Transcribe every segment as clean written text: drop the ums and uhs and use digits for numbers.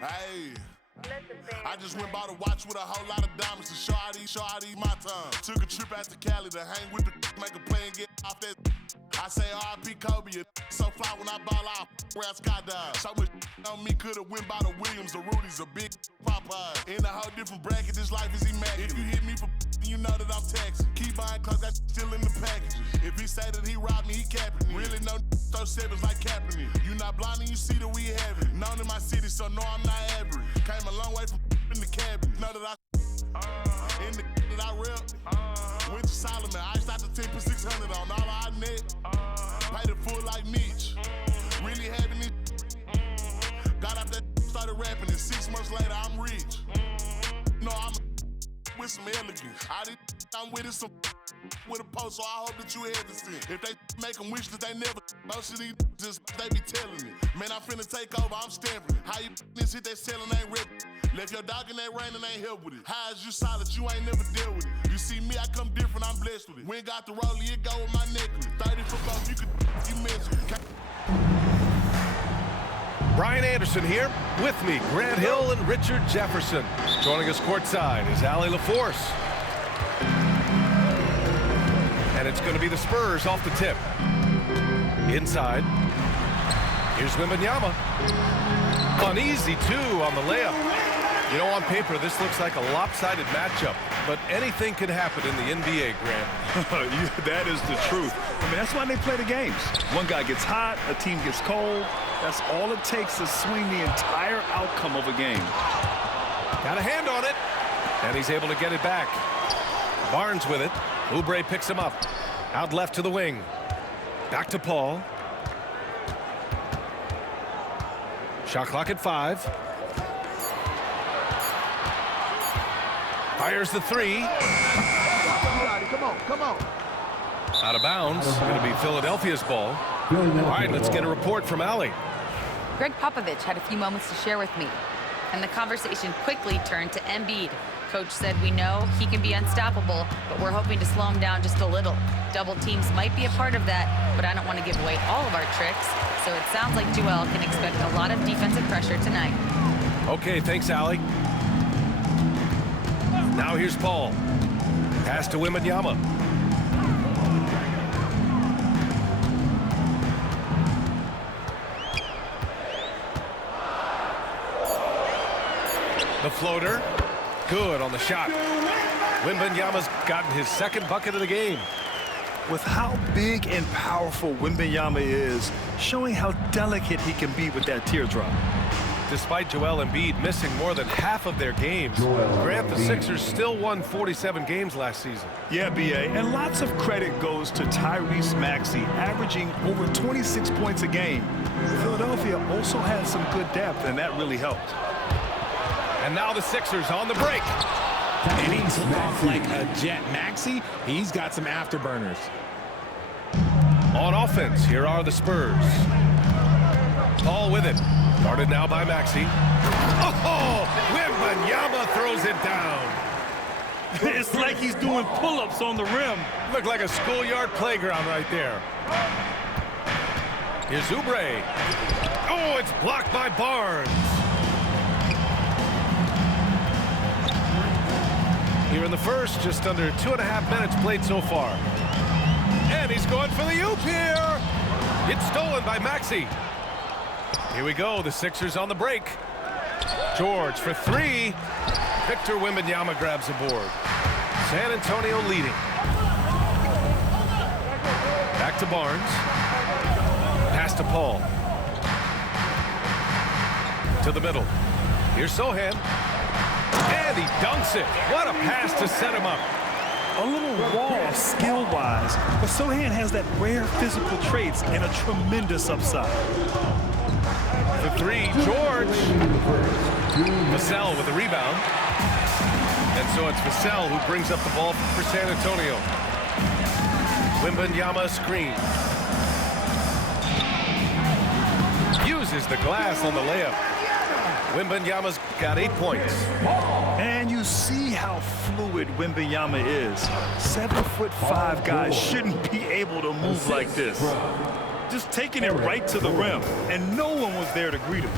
Hey, I just went by the watch with a whole lot of diamonds to show how these my time. Took a trip out to Cali to hang with the make a play and get off that. I say R.I.P. Kobe, so fly when I ball out, where I skydive. So much on me could've went by the Williams, the Rudies, a big Popeye. In a whole different bracket, this life is immaculate. If you hit me for you know that I'm taxing. Keep buying clothes, got still in the packages. If he say that he robbed me, he capping me. Really no throw sevens like Kaepernick. You not blind and you see that we have it. Known in my city, so no, I'm not average. Came a long way from in the cabinet. Know that I in the that I rep. Went to Solomon, iced out the 10 for 600 on all our net. Paid it full like Mitch. Really having it. Got out that started rapping, and 6 months later I'm rich. No, I'm with some elegance. I'm with it some with a post, so I hope that you hesitant. If they make them wish that they never, most of these just they be telling me. Man, I'm finna take over, I'm stamping it. How you this hit they selling ain't rip. Left your dog in that rain and ain't help with it. How is you solid, you ain't never dealt with it. You see me, I come different, I'm blessed with it. We ain't got the rollie, it go with my necklace. 30 for both, you mention it. Brian Anderson here, with me, Grant Hill and Richard Jefferson. Joining us courtside is Allie LaForce. And it's going to be the Spurs off the tip. Inside. Here's Wembanyama. Uneasy, too, on the layup. You know, on paper, this looks like a lopsided matchup, but anything can happen in the NBA, Grant. That is the truth. I mean, that's why they play the games. One guy gets hot, a team gets cold. That's all it takes to swing the entire outcome of a game. Got a hand on it, and he's able to get it back. Barnes with it. Oubre picks him up. Out left to the wing. Back to Paul. Shot clock at 5. Fires the 3. Come on. Out of bounds. Going to be Philadelphia's ball. All right, let's get a report from Allie. Greg Popovich had a few moments to share with me, and the conversation quickly turned to Embiid. Coach said, we know he can be unstoppable, but we're hoping to slow him down just a little. Double teams might be a part of that, but I don't want to give away all of our tricks. So it sounds like Joel can expect a lot of defensive pressure tonight. Okay, thanks, Allie. Now here's Paul. Pass to Wembanyama. The floater. Good on the shot. Wembanyama's gotten his second bucket of the game. With how big and powerful Wembanyama is, showing how delicate he can be with that teardrop. Despite Joel Embiid missing more than half of their games, Grant, the Sixers still won 47 games last season. Yeah, B.A., and lots of credit goes to Tyrese Maxey, averaging over 26 points a game. Philadelphia also had some good depth, and that really helped. And now the Sixers on the break. And he took off like a jet. Maxey, he's got some afterburners. On offense, here are the Spurs. Paul with it. Guarded now by Maxey. Oh, Wembanyama throws it down. It's like he's doing pull-ups on the rim. Looked like a schoolyard playground right there. Here's Oubre. Oh, it's blocked by Barnes. Here in the first, just under 2.5 minutes played so far. And he's going for the oop here. It's stolen by Maxey. Here we go, the Sixers on the break. George for 3. Victor Wembanyama grabs the board. San Antonio leading. Back to Barnes. Pass to Paul. To the middle. Here's Sohan. And he dunks it. What a pass to set him up. A little raw skill-wise, but Sohan has that rare physical traits and a tremendous upside. The 3, George. Vassell with the rebound. And so it's Vassell who brings up the ball for San Antonio. Wembanyama screen. Uses the glass on the layup. Wembanyama's got 8 points. And you see how fluid Wembanyama is. 7'5" guys shouldn't be able to move like this. Just taking it right to the rim, and no one was there to greet him.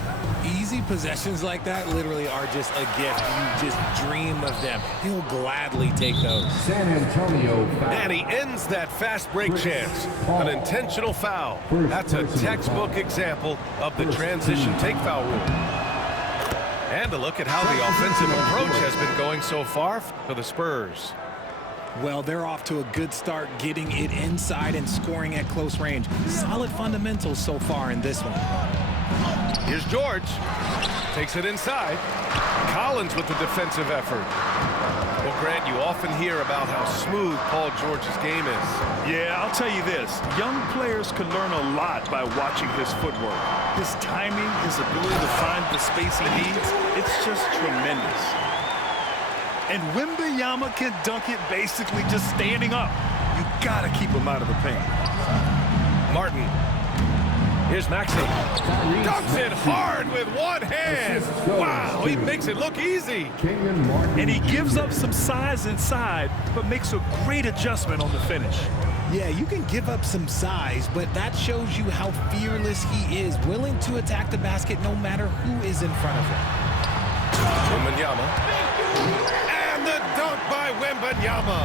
Easy possessions like that literally are just a gift. You just dream of them. He'll gladly take those. San Antonio foul. And he ends that fast break chance. An intentional foul. That's a textbook example of the transition take foul rule. And a look at how the offensive approach has been going so far for the Spurs. Well, they're off to a good start getting it inside and scoring at close range. Solid fundamentals so far in this one. Here's George. Takes it inside. Collins with the defensive effort. Well, Grant, you often hear about how smooth Paul George's game is. Yeah, I'll tell you this. Young players can learn a lot by watching his footwork. His timing, his ability to find the space he needs, it's just tremendous. And Wembanyama can dunk it basically just standing up. You got to keep him out of the paint. Martin. Here's Maxey. Dunks it hard with one hand. Wow, he makes it look easy. And he gives up some size inside, but makes a great adjustment on the finish. Yeah, you can give up some size, but that shows you how fearless he is, willing to attack the basket no matter who is in front of him. Wembanyama. And the dunk by Wembanyama.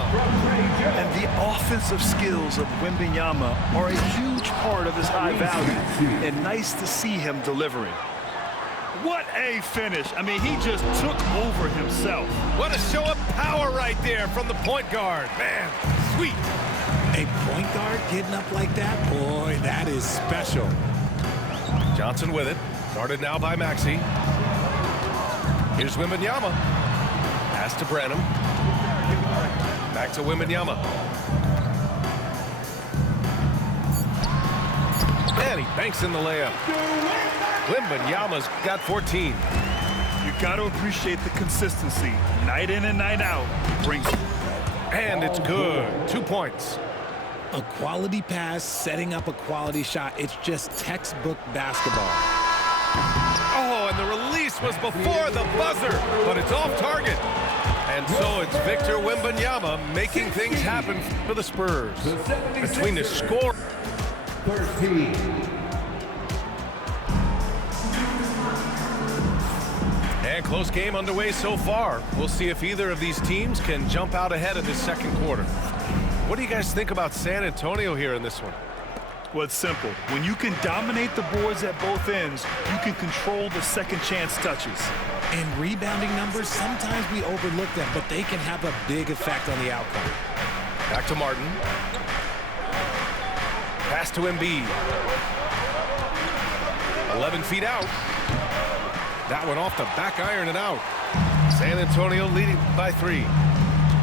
And the offensive skills of Wembanyama are a huge part of his high value, and nice to see him delivering. What a finish. I mean, he just took over himself. What a show of power right there from the point guard. Man, sweet. A point guard getting up like that? Boy, that is special. Johnson with it. Guarded now by Maxey. Here's Wembanyama. Pass to Branham. Back to Wembanyama. And he banks in the layup. Wembanyama's got 14. You got to appreciate the consistency. Night in and night out, he brings it. And it's good. 2 points. A quality pass, setting up a quality shot. It's just textbook basketball. Oh, and the release was before the buzzer, but it's off target. And so it's Victor Wembanyama making things happen for the Spurs. Between the score. 13. And close game underway so far. We'll see if either of these teams can jump out ahead in this second quarter. What do you guys think about San Antonio here in this one? Well, it's simple. When you can dominate the boards at both ends, you can control the second chance touches. And rebounding numbers, sometimes we overlook them, but they can have a big effect on the outcome. Back to Martin. Pass to Embiid. 11 feet out. That one off the back iron and out. San Antonio leading by 3.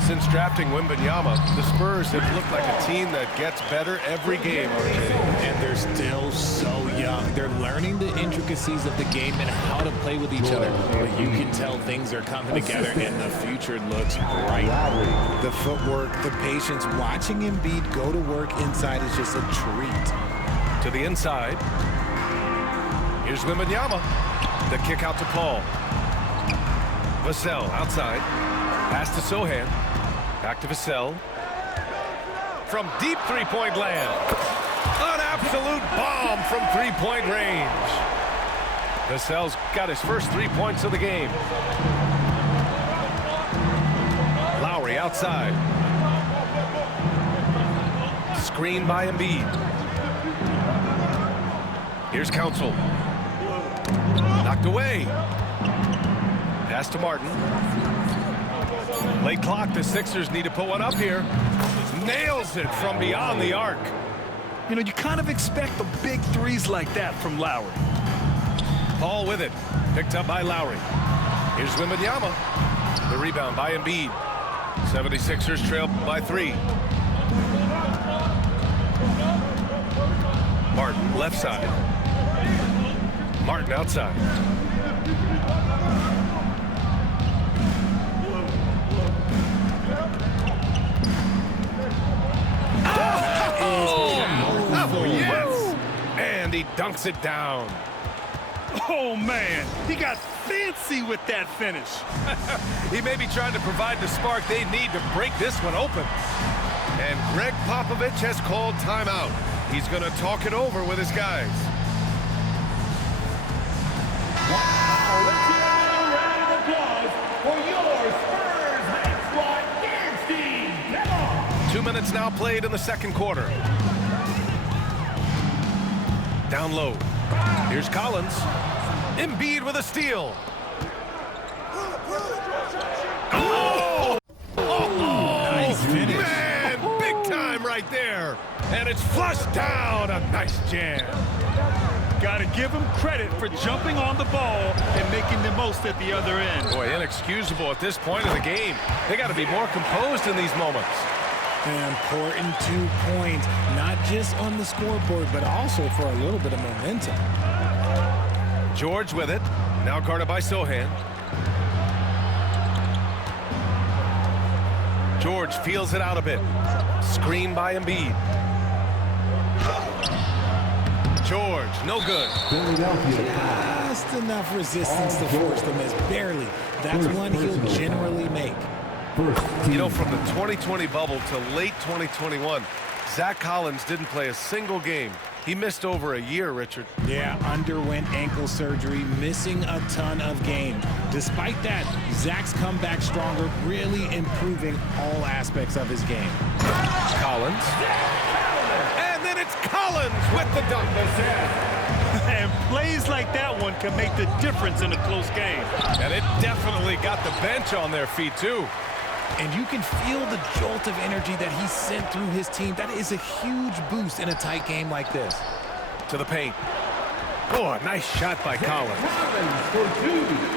Since drafting Wembanyama, the Spurs have looked like a team that gets better every game, RJ. And they're still so young. They're learning the intricacies of the game and how to play with each other. But you can tell things are coming together, and the future looks bright. The footwork, the patience, watching Embiid go to work inside is just a treat. To the inside. Here's Wembanyama. The kick out to Paul. Vassell outside. Pass to Sohan. Back to Vassell. From deep three-point land. An absolute bomb from three-point range. Vassell's got his first 3 points of the game. Lowry outside. Screen by Embiid. Here's Council. Knocked away. Pass to Martin. Late clock, the Sixers need to put one up here. Nails it from beyond the arc. You know, you kind of expect the big threes like that from Lowry. Paul with it. Picked up by Lowry. Here's Wembanyama. The rebound by Embiid. 76ers trail by 3. Martin left side. Martin outside. Oh, yes! And he dunks it down. Oh, man, he got fancy with that finish. He may be trying to provide the spark they need to break this one open. And Greg Popovich has called timeout. He's going to talk it over with his guys. minutes now played in the second quarter. Down low. Here's Collins. Embiid with a steal. Oh! Nice finish. Man, big time right there. And it's flushed down. A nice jam. Got to give him credit for jumping on the ball and making the most at the other end. Boy, inexcusable at this point of the game. They got to be more composed in these moments. An important 2 points, not just on the scoreboard, but also for a little bit of momentum. George with it. Now guarded by Sohan. George feels it out a bit. Screen by Embiid. George, no good. Philadelphia. Just enough resistance to force the miss. Barely. That's one he'll generally make. You know, from the 2020 bubble to late 2021, Zach Collins didn't play a single game. He missed over a year, Richard. Yeah, underwent ankle surgery, missing a ton of games. Despite that, Zach's come back stronger, really improving all aspects of his game. Collins. And then it's Collins with the dunk. And plays like that one can make the difference in a close game. And it definitely got the bench on their feet, too. And you can feel the jolt of energy that he sent through his team. That is a huge boost in a tight game like this. To the paint. Oh, a nice shot by Collins.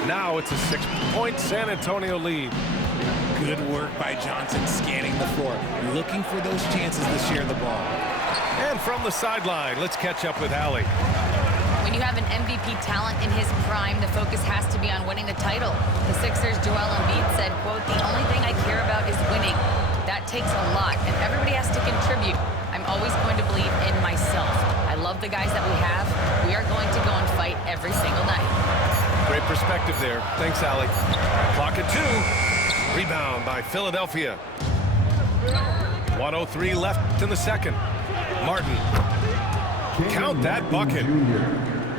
Now it's a 6-point San Antonio lead. Good work by Johnson scanning the floor, looking for those chances to share the ball. And from the sideline, let's catch up with Allie. When you have an MVP talent in his prime, the focus has to be on winning the title. The Sixers' Joel Embiid said, quote, "The only thing I care about is winning. That takes a lot, and everybody has to contribute. I'm always going to believe in myself. I love the guys that we have. We are going to go and fight every single night." Great perspective there. Thanks, Allie. Clock at 2. Rebound by Philadelphia. 1:03 left in the second. Martin. Count that bucket.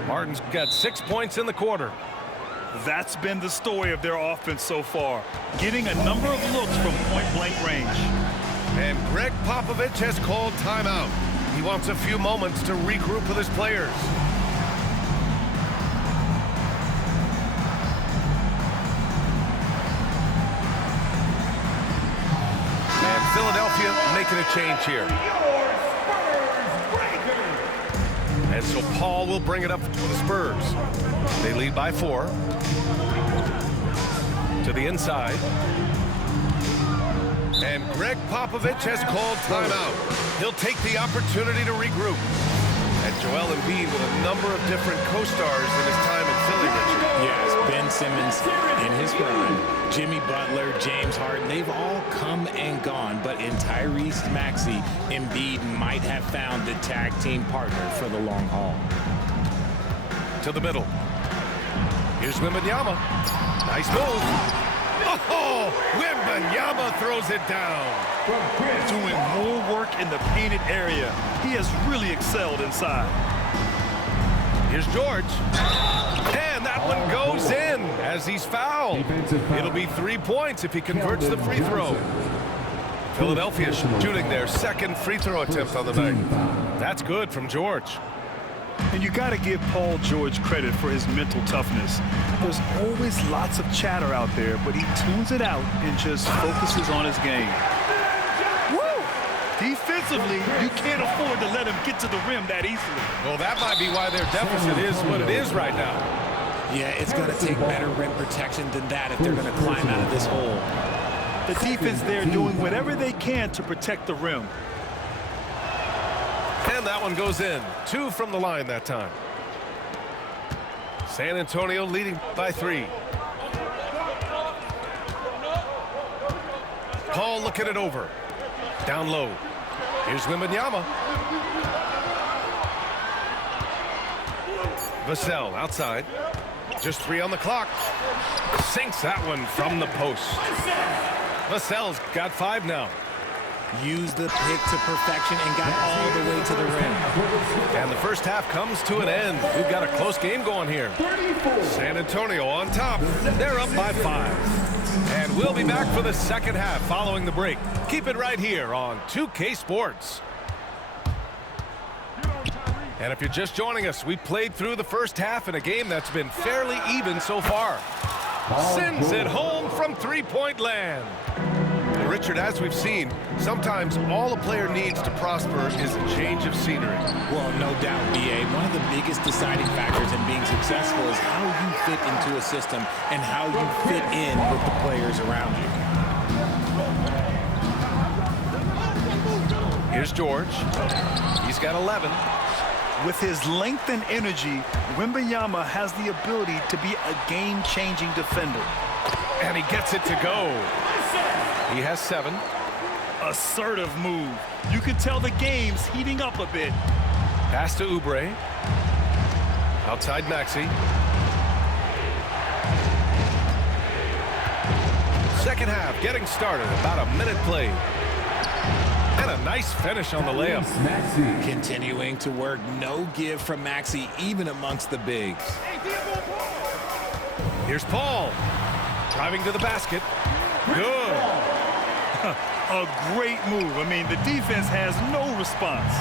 Martin's got 6 points in the quarter. That's been the story of their offense so far, getting a number of looks from point-blank range. And Greg Popovich has called timeout. He wants a few moments to regroup with his players. And Philadelphia making a change here. And so Paul will bring it up to the Spurs. They lead by 4. To the inside. And Greg Popovich has called timeout. He'll take the opportunity to regroup. And Joel Embiid with a number of different co-stars in his time in Philly, Richard. Yes, Ben Simmons in his prime, Jimmy Butler, James Harden, they've all come and gone, but in Tyrese Maxey, Embiid might have found the tag team partner for the long haul. To the middle. Here's Wembanyama. Nice move. Oh, Wembanyama throws it down. Doing more work in the painted area. He has really excelled inside. Here's George. And that one goes in as he's fouled. It'll be 3 points if he converts the free throw. Philadelphia shooting their second free throw attempt on the night. That's good from George. And you got to give Paul George credit for his mental toughness. There's always lots of chatter out there, but he tunes it out and just focuses on his game. Woo! Defensively, you can't afford to let him get to the rim that easily. Well, that might be why their deficit is what it is right now. Yeah, it's going to take better rim protection than that if they're going to climb out of this hole. The defense there doing whatever they can to protect the rim. And that one goes in. 2 from the line that time. San Antonio leading by 3. Paul looking it over. Down low. Here's Wembanyama. Vassell outside. Just 3 on the clock. Sinks that one from the post. Vassell's got 5 now. Used the pick to perfection and got all the way to the rim. And the first half comes to an end. We've got a close game going here. San Antonio on top. They're up by 5. And we'll be back for the second half following the break. Keep it right here on 2K Sports. And if you're just joining us, we played through the first half in a game that's been fairly even so far. Sends it home from three-point land. Richard, as we've seen, sometimes all a player needs to prosper is a change of scenery. Well, no doubt, B.A. One of the biggest deciding factors in being successful is how you fit into a system and how you fit in with the players around you. Here's George. He's got 11. With his length and energy, Wembanyama has the ability to be a game-changing defender. And he gets it to go. He has 7. Assertive move. You can tell the game's heating up a bit. Pass to Oubre. Outside Maxey. Second half getting started. About a minute played. And a nice finish on the layup. Continuing to work, no give from Maxey, even amongst the bigs. Here's Paul. Driving to the basket. Good. A great move. I mean, the defense has no response.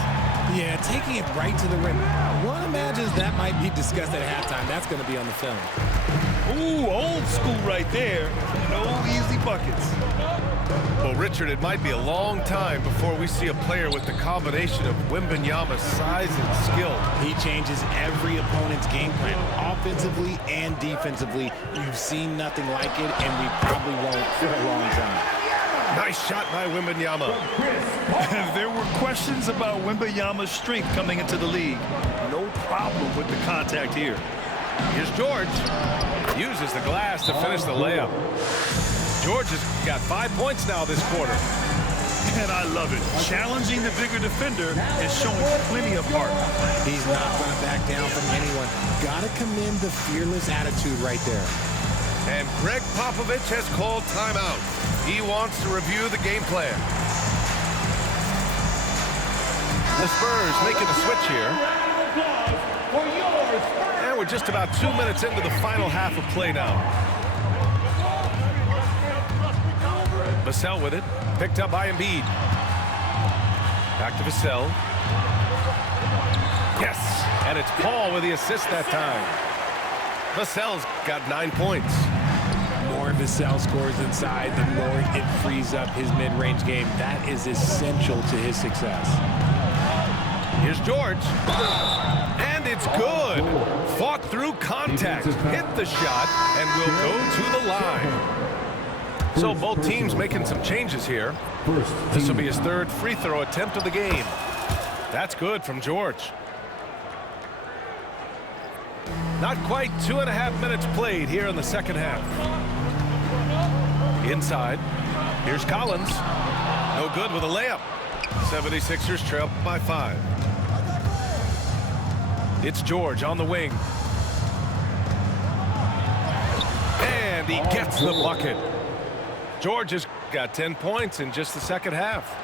Yeah, taking it right to the rim. One imagines that might be discussed at halftime. That's going to be on the film. Ooh, old school right there. No easy buckets. Well, Richard, it might be a long time before we see a player with the combination of Wembanyama's size and skill. He changes every opponent's game plan, offensively and defensively. You've seen nothing like it, and we probably won't for a long time. Nice shot by Wembanyama. There were questions about Wembanyama's strength coming into the league. No problem with the contact here. Here's George. Uses the glass to finish the layup. George has got 5 points now this quarter. And I love it. Challenging the bigger defender and showing plenty of heart. He's not going to back down from anyone. Got to commend the fearless attitude right there. And Greg Popovich has called timeout. He wants to review the game plan. The Spurs making a switch here. And we're just about 2 minutes into the final half of play now. Vassell with it. Picked up by Embiid. Back to Vassell. Yes! And it's Paul with the assist that time. Vassell's got 9 points. More Vassell scores inside, the more it frees up his mid-range game. That is essential to his success. Here's George. And it's good. Fought through contact. Hit the shot and will go to the line. So both teams making some changes here. This will be his 3rd free throw attempt of the game. That's good from George. Not quite 2.5 minutes played here in the second half. Inside. Here's Collins. No good with a layup. 76ers trail by 5. It's George on the wing. And he gets the bucket. George has got 10 points in just the second half.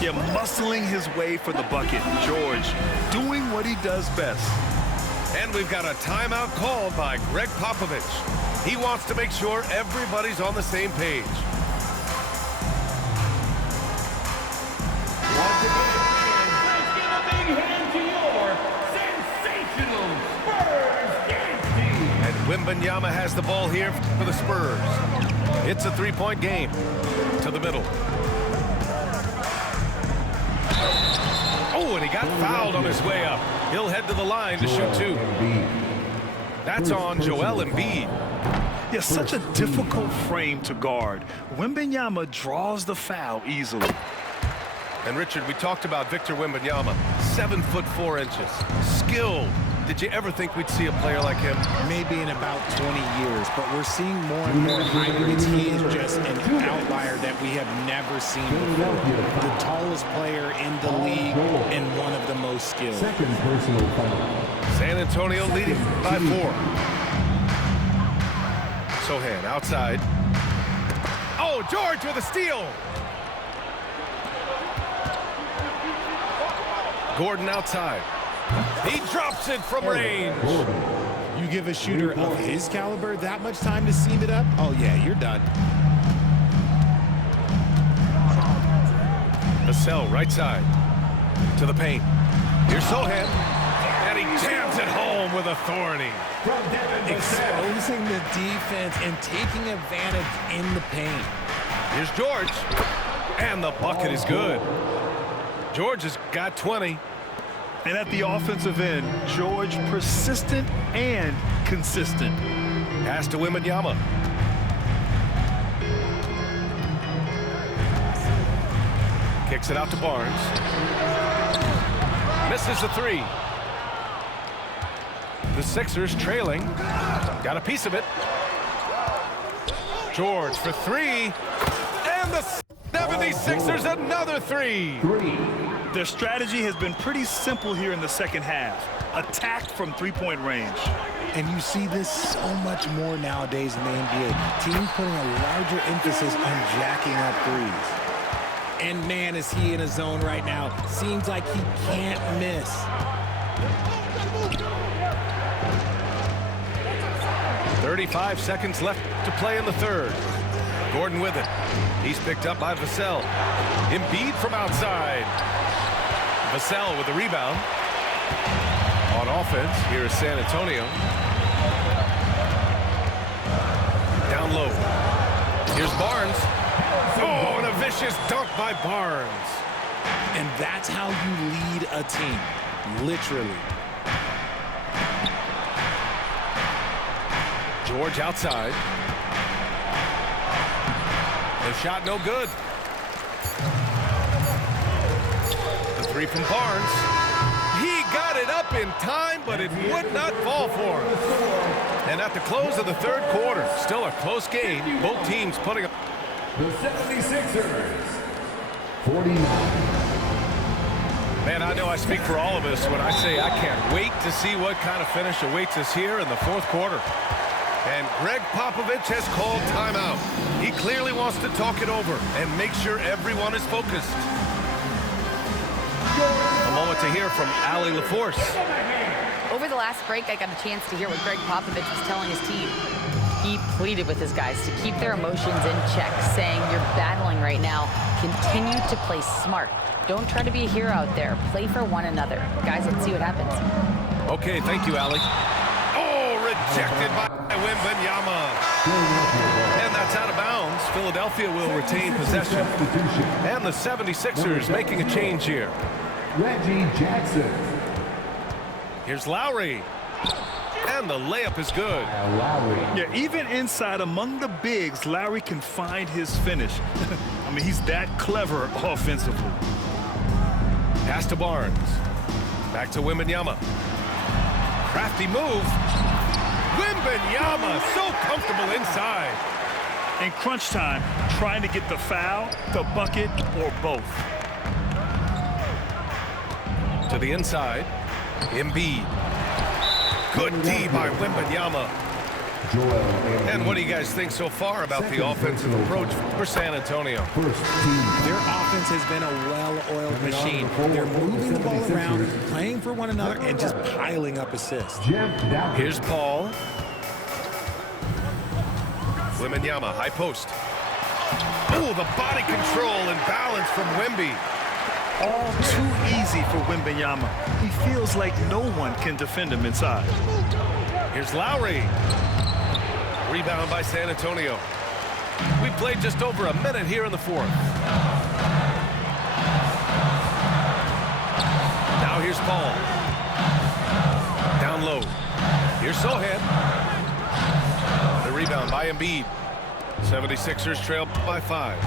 Yeah, muscling his way for the bucket. George doing what he does best. And we've got a timeout called by Greg Popovich. He wants to make sure everybody's on the same page. Once again, let's give a big hand to your sensational Spurs dance team. And Wembanyama has the ball here for the Spurs. It's a 3-point game. To the middle. Oh, and he got fouled on his way up. He'll head to the line to shoot 2. That's on Joel Embiid. Yeah, such a difficult frame to guard. Wembanyama draws the foul easily. And Richard, we talked about Victor Wembanyama. 7'4", skilled. Did you ever think we'd see a player like him? Maybe in about 20 years, but we're seeing more and more hybrids. He is just an outlier that we have never seen before. The tallest player in the league and one of the most skilled. Second personal foul. San Antonio leading by 4. Sohan outside. Oh, George with a steal. Gordon outside. He drops it from range. You give a shooter of his caliber that much time to seam it up, oh yeah, you're done. Vassell, right side, to the paint. Here's Sohan, and he jams it home with authority. Exposing the defense and taking advantage in the paint. Here's George, and the bucket is good. George has got 20. And at the offensive end, George persistent and consistent. Pass to Wembanyama. Kicks it out to Barnes. Misses the three. The Sixers trailing. Got a piece of it. George for three. And the 76ers another three. Their strategy has been pretty simple here in the second half. Attack from three-point range. And you see this so much more nowadays in the NBA. Teams putting a larger emphasis on jacking up threes. And man, is he in a zone right now. Seems like he can't miss. .35 seconds left to play in the third. Gordon with it. He's picked up by Vassell. Embiid from outside. Vassell with the rebound. On offense, here is San Antonio. Down low. Here's Barnes. Oh, and a vicious dunk by Barnes. And that's how you lead a team, literally. George outside. The shot no good. The three from Barnes. He got it up in time, but it would not fall for him. And at the close of the third quarter, still a close game. Both teams putting up. The 76ers, 49. Man, I know I speak for all of us when I say I can't wait to see what kind of finish awaits us here in the fourth quarter. And Greg Popovich has called timeout. He clearly wants to talk it over and make sure everyone is focused. A moment to hear from Allie LaForce. Over the last break, I got a chance to hear what Greg Popovich was telling his team. He pleaded with his guys to keep their emotions in check, saying, you're battling right now. Continue to play smart. Don't try to be a hero out there. Play for one another. Guys, let's see what happens. Okay, thank you, Allie. Oh, rejected by Wembanyama. And that's out of bounds. Philadelphia will retain possession. And the 76ers making a change here. Reggie Jackson. Here's Lowry. And the layup is good. Yeah, even inside among the bigs, Lowry can find his finish. I mean, he's that clever offensively. Pass to Barnes. Back to Wembanyama. Crafty move. Wembanyama so comfortable inside. In crunch time, trying to get the foul, the bucket, or both. To the inside. Embiid. Good D by Wembanyama. And what do you guys think so far about the offensive approach for San Antonio? Their offense has been a well-oiled machine. They're moving the ball around, playing for one another, and just piling up assists. Here's Paul. Wembanyama, high post. Oh, the body control and balance from Wemby. All too easy for Wembanyama. He feels like no one can defend him inside. Here's Lowry. Rebound by San Antonio. We played just over a minute here in the fourth. Now here's Paul. Down low. Here's Sohan. The rebound by Embiid. 76ers trail by 5.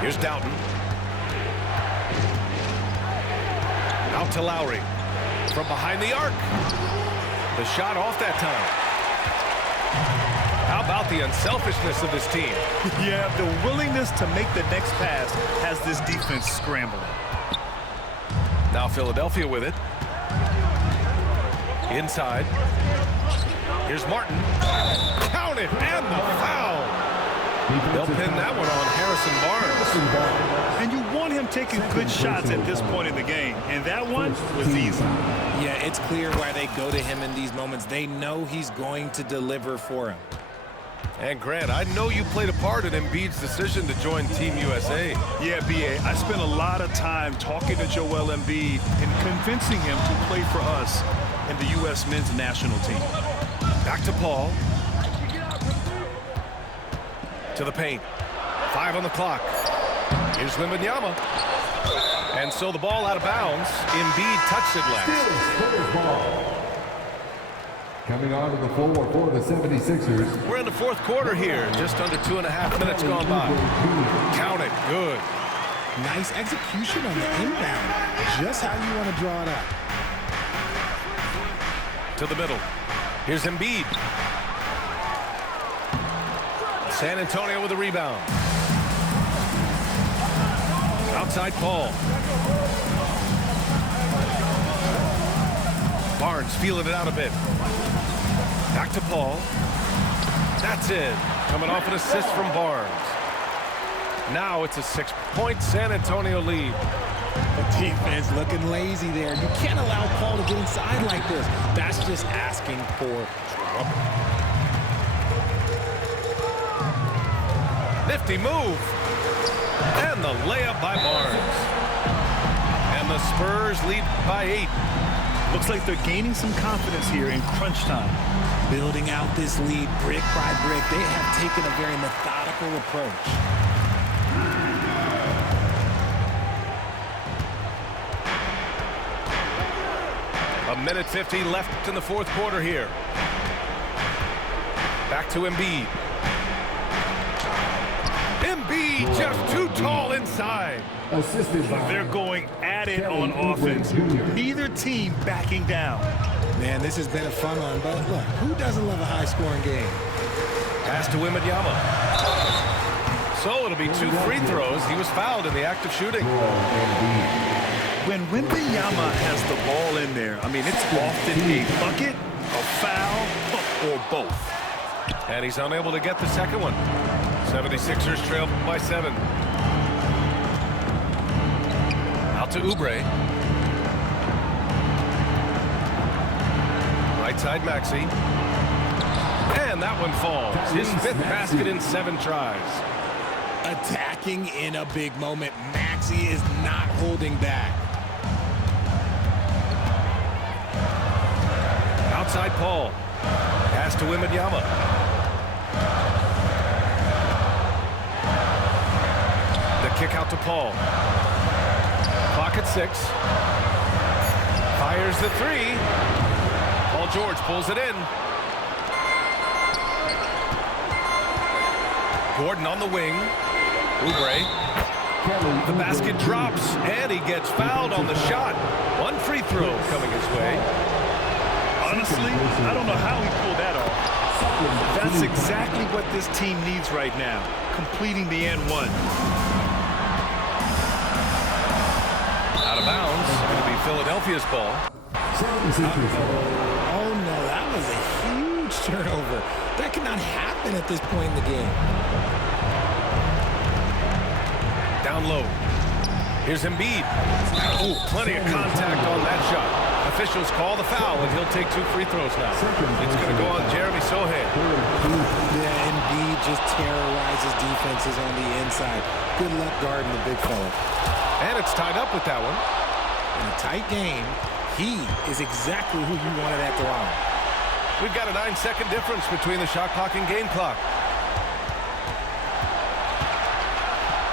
Here's Doughton. Out to Lowry. From behind the arc. The shot off that time. How about the unselfishness of this team? Yeah, the willingness to make the next pass has this defense scrambling. Now Philadelphia with it. Inside. Here's Martin. Count it, and the foul. They'll pin that one on Harrison Barnes. And you want him taking good shots at this point in the game, and that one was easy. Yeah, it's clear why they go to him in these moments. They know he's going to deliver for him. And Grant, I know you played a part in Embiid's decision to join Team USA. Yeah, B.A., I spent a lot of time talking to Joel Embiid and convincing him to play for us in the U.S. men's national team. Back to Paul. To the paint. 5 on the clock. Here's Wembanyama. And so the ball out of bounds. Embiid touched it last. Coming onto the floor for the 76ers. We're in the fourth quarter here. Just under 2.5 minutes gone by. Count it. Good. Nice execution on the inbound. Just how you want to draw it up. To the middle. Here's Embiid. San Antonio with a rebound. Outside Paul. Barnes feeling it out a bit. Back to Paul. That's it. Coming off an assist from Barnes. Now it's a 6-point San Antonio lead. The defense looking lazy there. You can't allow Paul to get inside like this. That's just asking for trouble. Nifty move. And the layup by Barnes. And the Spurs lead by 8. Looks like they're gaining some confidence here in crunch time. Building out this lead brick by brick. They have taken a very methodical approach. A minute 50 left in the fourth quarter here. Back to Embiid. Embiid just too tall inside. Assisted by They're going at it on offense. Neither team backing down. Man, this has been a fun one, but look, who doesn't love a high-scoring game? Pass to Wembanyama. So it'll be 2 free throws. He was fouled in the act of shooting. When Wembanyama has the ball in there, I mean, it's often a bucket, a foul, or both. And he's unable to get the second one. 76ers trail by 7. Out to Oubre. Right side Maxey. And that one falls. His 5th basket in 7 tries. Attacking in a big moment. Maxey is not holding back. Outside Paul. Pass to Wembanyama. The kick out to Paul. Clock at 6. Fires the 3. Paul George pulls it in. Gordon on the wing. Oubre. The basket drops, and he gets fouled on the shot. 1 free throw coming his way. Honestly, I don't know how he pulled that off. That's exactly what this team needs right now, completing the and 1. Out of bounds. Going to be Philadelphia's ball. Oh, no, that was a huge turnover. That cannot happen at this point in the game. Down low. Here's Embiid. Oh, plenty of contact on that shot. Officials call the foul, and he'll take 2 free throws now. It's going to go on Jeremy Sohan. Yeah, Embiid just terrorizes defenses on the inside. Good luck guarding the big fella. And it's tied up with that one. In a tight game, he is exactly who you wanted at the line. We've got a 9-second difference between the shot clock and game clock.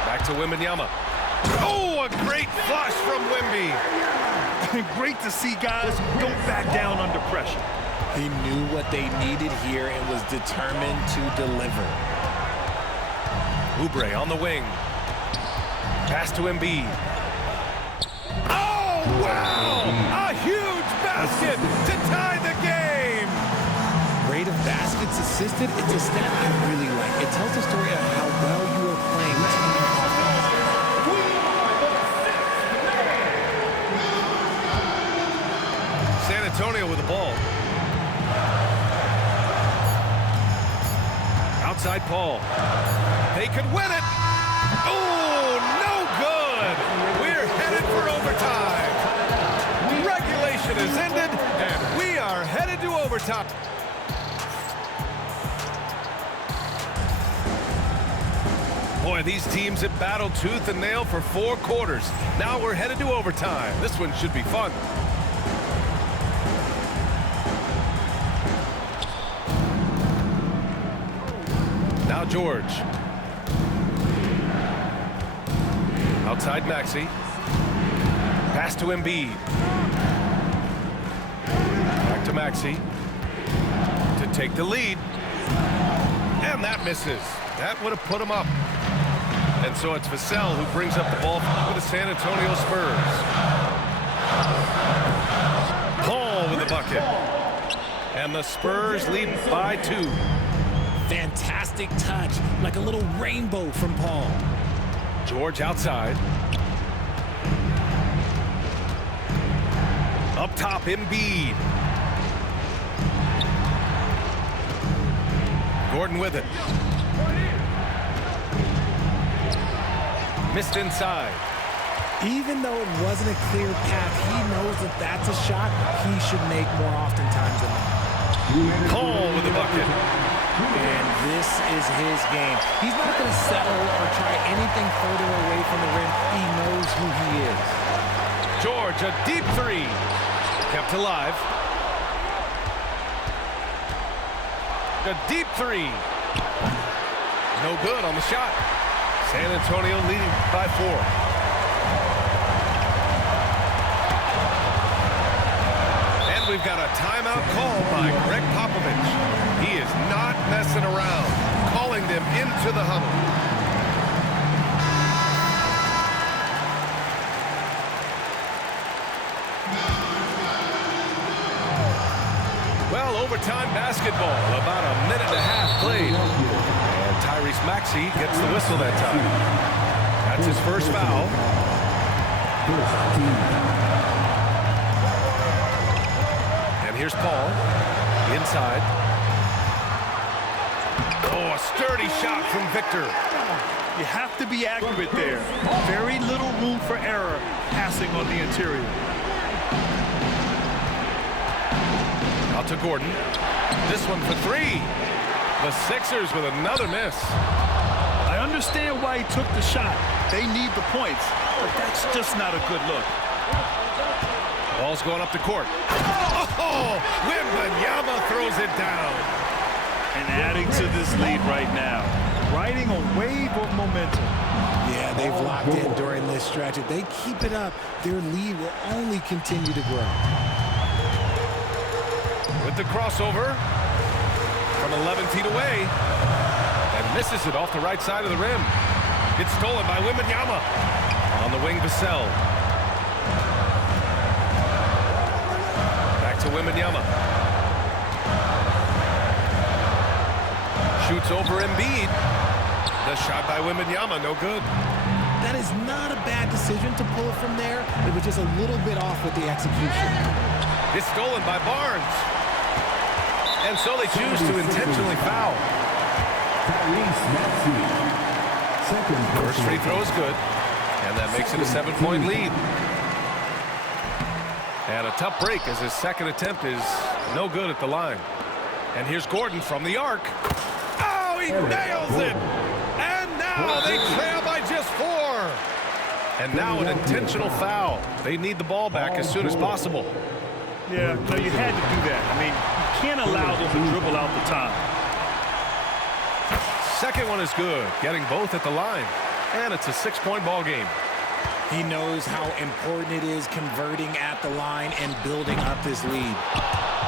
Back to Wembanyama. Oh, a great flush from Wemby. Great to see guys don't back down under pressure. He knew what they needed here and was determined to deliver. Oubre on the wing. Pass to Embiid. Oh, wow! A huge basket to tie the game! Rate of baskets assisted, it's a stat I really like. It tells the story of how well you are playing team offense. San Antonio with the ball. Outside Paul. They could win it. Oh, no good. We're headed for overtime. Regulation is ended, and we are headed to overtime. Boy, these teams have battled tooth and nail for 4 quarters. Now we're headed to overtime. This one should be fun. Now George. Outside Maxey. Pass to Embiid. Back to Maxey. To take the lead. And that misses. That would have put him up. And so it's Vassell who brings up the ball for the San Antonio Spurs. Paul with the bucket. And the Spurs lead by 2. Fantastic touch, like a little rainbow from Paul. George outside. Up top, Embiid. Gordon with it. Missed inside. Even though it wasn't a clear path, he knows that that's a shot he should make more oftentimes than not. Paul with the bucket. And this is his game. He's not going to settle or try anything further away from the rim. He knows who he is. George, a deep 3. Kept alive. A deep 3. No good on the shot. San Antonio leading by 4. And we've got a timeout call by Greg Popovich. He is not messing around, calling them into the huddle. Well, overtime basketball, about a minute and a half played. And Tyrese Maxey gets the whistle that time. That's his first foul. And here's Paul. Inside. Oh, a sturdy shot from Victor. You have to be accurate there. Very little room for error passing on the interior. Out to Gordon. This one for 3. The Sixers with another miss. I understand why he took the shot. They need the points, but that's just not a good look. Ball's going up the court. Oh, Wembanyama throws it down. And adding to this lead right now, riding a wave of momentum. Yeah, they've locked in during this stretch. If they keep it up, their lead will only continue to grow. With the crossover from 11 feet away and misses it off the right side of the rim. It's stolen by Wembanyama. On the wing, Vassell. Back to Wembanyama. Shoots over Embiid. The shot by Wembanyama, no good. That is not a bad decision to pull it from there. It was just a little bit off with the execution. It's stolen by Barnes. And so they choose to intentionally foul. First free throw is good. And that makes it a 7-point lead. And a tough break as his second attempt is no good at the line. And here's Gordon from the arc. Oh, he nails it! And now they trail by just 4. And now an intentional foul. They need the ball back as soon as possible. Yeah, no, you had to do that. I mean, you can't allow them to dribble out the time. Second one is good, getting both at the line. And it's a 6-point ball game. He knows how important it is converting at the line and building up this lead.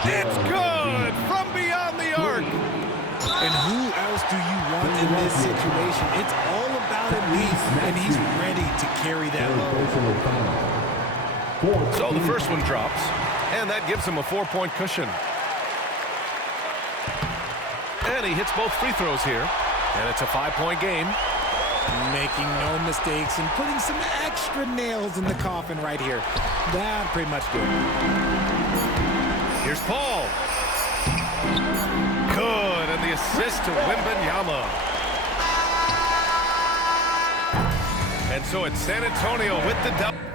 It's good from beyond the arc. And who else do you want in this situation? It's all about Embiid, and he's ready to carry that load. So the first one drops, and that gives him a 4-point cushion. And he hits both free throws here, and it's a 5-point game. Making no mistakes and putting some extra nails in the coffin right here. That pretty much good. Here's Paul. Good, and the assist to Wembanyama. And so it's San Antonio with the double.